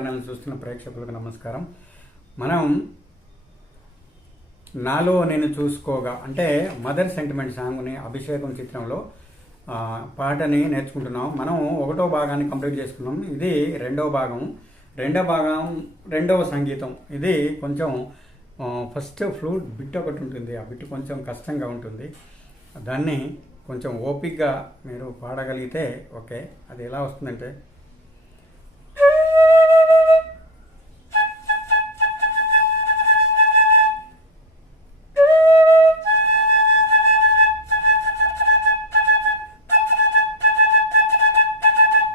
Channel చూస్తున్న ప్రేక్షకులకు నమస్కారం. మనం నాలో నేను చూసుకోగా అంటే మదర్ సెంటిమెంట్ సాంగ్ని అభిషేకం చిత్రంలో పాటని నేర్చుకుంటున్నాం. మనం ఒకటో భాగాన్ని కంప్లీట్ చేసుకున్నాం. ఇది రెండవ భాగం. రెండవ సంగీతం. ఇది కొంచెం ఫస్ట్ ఫ్లూట్ బిట్ ఒకటి ఉంటుంది. ఆ బిట్ కొంచెం కష్టంగా ఉంటుంది. దాన్ని కొంచెం ఓపిక్గా మీరు పాడగలిగితే ఓకే. అది ఎలా వస్తుందంటే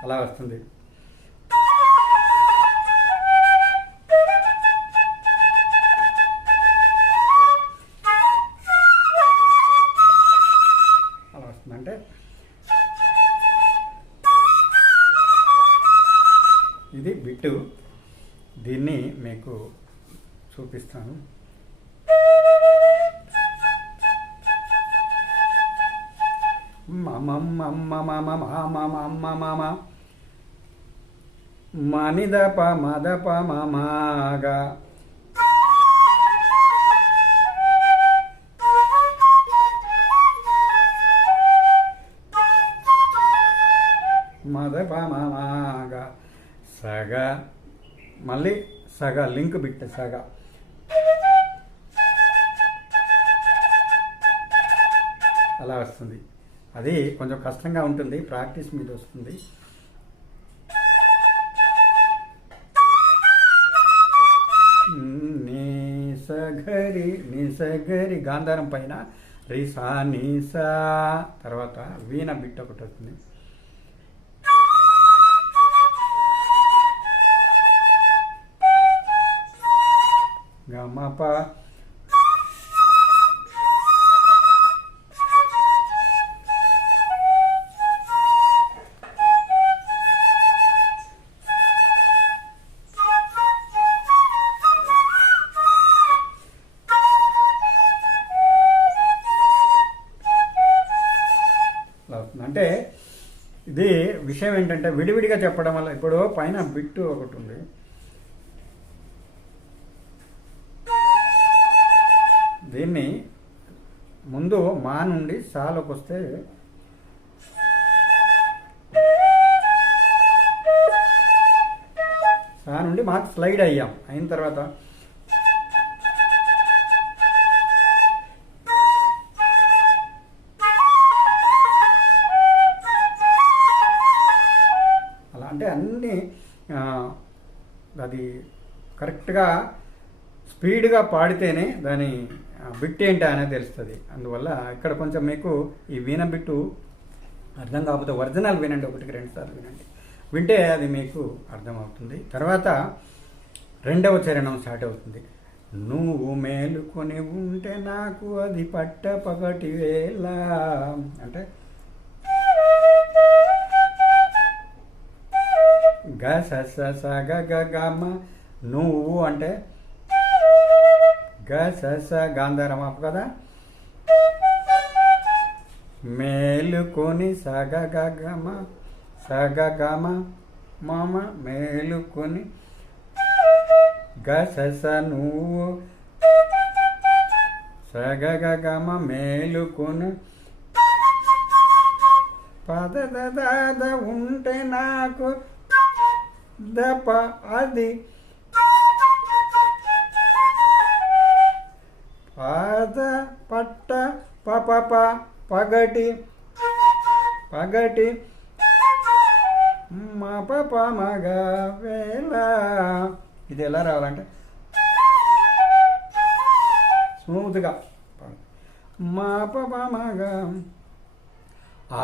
అలా వస్తుంది. అలా వస్తుందంటే ఇది బిట్టు. దీన్ని మీకు చూపిస్తాను. మనిదప మదప మమాగా మదప మమాగా సగ, మళ్ళీ సగ లింక్ బిట్ సగ. అలా వస్తుంది. అది కొంచెం కష్టంగా ఉంటుంది. ప్రాక్టీస్ మీద వస్తుంది. నిసగరి గాంధారం పైన రిసా నీసా, తర్వాత వీణ బిట్ ఒకటి వస్తుంది. గమప అంటే ఇది విషయం ఏంటంటే విడివిడిగా చెప్పడం వల్ల ఇప్పుడు పైన బిట్టు ఒకటి ఉంది. దీన్ని ముందు మా నుండి సాలోకి వస్తే సా నుండి మాకు స్లైడ్ అయ్యాం. అయిన తర్వాత అలా అంటే అన్నీ అది కరెక్ట్గా స్పీడ్గా పాడితేనే దాని బిట్ ఏంటి అనేది తెలుస్తుంది. అందువల్ల ఇక్కడ కొంచెం మీకు ఈ వీణ బిట్టు అర్థం కాకపోతే ఒరిజినల్ వినండి, 1-2 సార్లు వినండి. వింటే అది మీకు అర్థమవుతుంది. తర్వాత రెండవ చరణం స్టార్ట్ అవుతుంది. నువ్వు మేలుకొని ఉంటే నాకు అది పట్ట పగటి వేళ అంటే గ స గ గ గమ. నువ్వు అంటే గ స గాంధారం ఆపు కదా. మేలుకొని సగ గమ సగ గమ మమ మేలుకొని గ స నువ్వు సగ గమ మేలుకొని పద దద ఉంటే నాకు దప అది పాద పట్ట పప పగటి పగటి మా పప మగ వేళ. ఇది ఎలా రావాలంటే స్మూత్గా మా పప మగ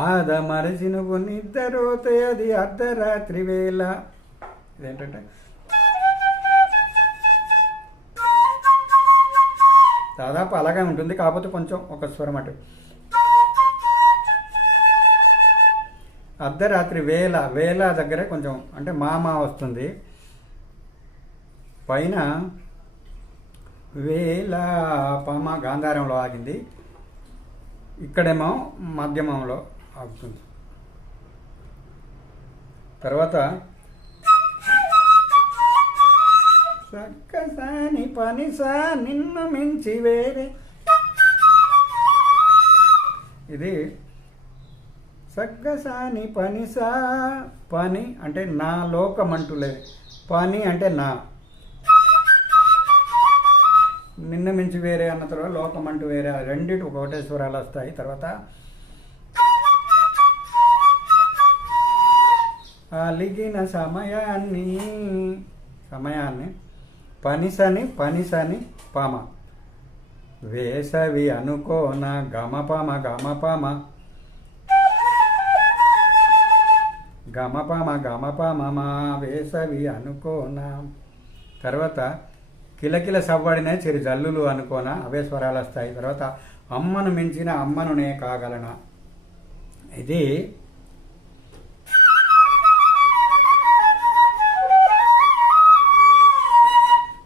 ఆద మరచి నువ్వు నిద్రపోతే అది అర్ధరాత్రి వేళ. ఇదేంటంటే దాదాపు అలాగే ఉంటుంది, కాకపోతే కొంచెం ఒక స్వరం అటు. అర్ధరాత్రి వేళ, వేళ దగ్గర కొంచెం అంటే మామ వస్తుంది. పైన వేళ పమ గాంధారంలో ఆగింది. ఇక్కడేమో మధ్యమంలో ఆగుతుంది. తర్వాత సక్కసాని పనిసా నిన్ను మించి వేరే. ఇది సగ్గసాని పనిసా. పని అంటే నా, లోకం అంటూ లేదు. పని అంటే నా, నిన్న మించి వేరే అన్న తర్వాత లోకం అంటూ వేరే, రెండింటి ఒకటే స్వరాలు వస్తాయి. తర్వాత అలిగిన సమయాన్ని పనిసని పామ. వేసవి అనుకోన గమపామ వేసవి అనుకోనా. తర్వాత కిలకిల సవ్వడిన చిరు జల్లులు అనుకోనా, అవే స్వరాలు వస్తాయి. తర్వాత అమ్మను మించిన అమ్మను నే కాగలనా.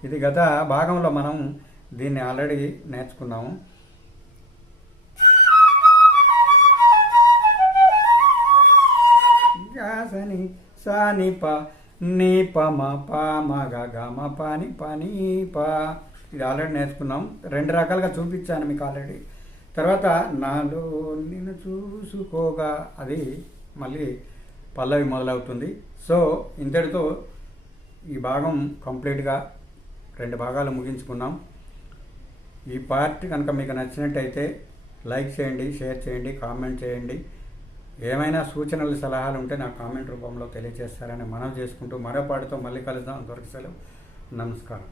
ఇది గత భాగంలో మనం దీన్ని ఆల్రెడీ నేర్చుకున్నాము. గాసని సాని ప నీ పమ పామ గమ పాని పని పా, ఇది ఆల్రెడీ నేర్చుకున్నాం. 2 రకాలుగా చూపించాను మీకు ఆల్రెడీ. తర్వాత నాలో నిన్ను చూసుకోగా, అది మళ్ళీ పల్లవి మొదలవుతుంది. సో ఇంతటితో ఈ భాగం కంప్లీట్గా 2 భాగాలు ముగించుకున్నాం. ఈ పార్ట్ కనుక మీకు నచ్చినట్టయితే లైక్ చేయండి, షేర్ చేయండి, కామెంట్ చేయండి. ఏమైనా సూచనలు, సలహాలు ఉంటే నాకు కామెంట్ రూపంలో తెలియజేస్తారని మనవి చేసుకుంటూ మరో పాటతో మళ్ళీ కలుద్దాం. అంతవరకు సెలవు. నమస్కారం.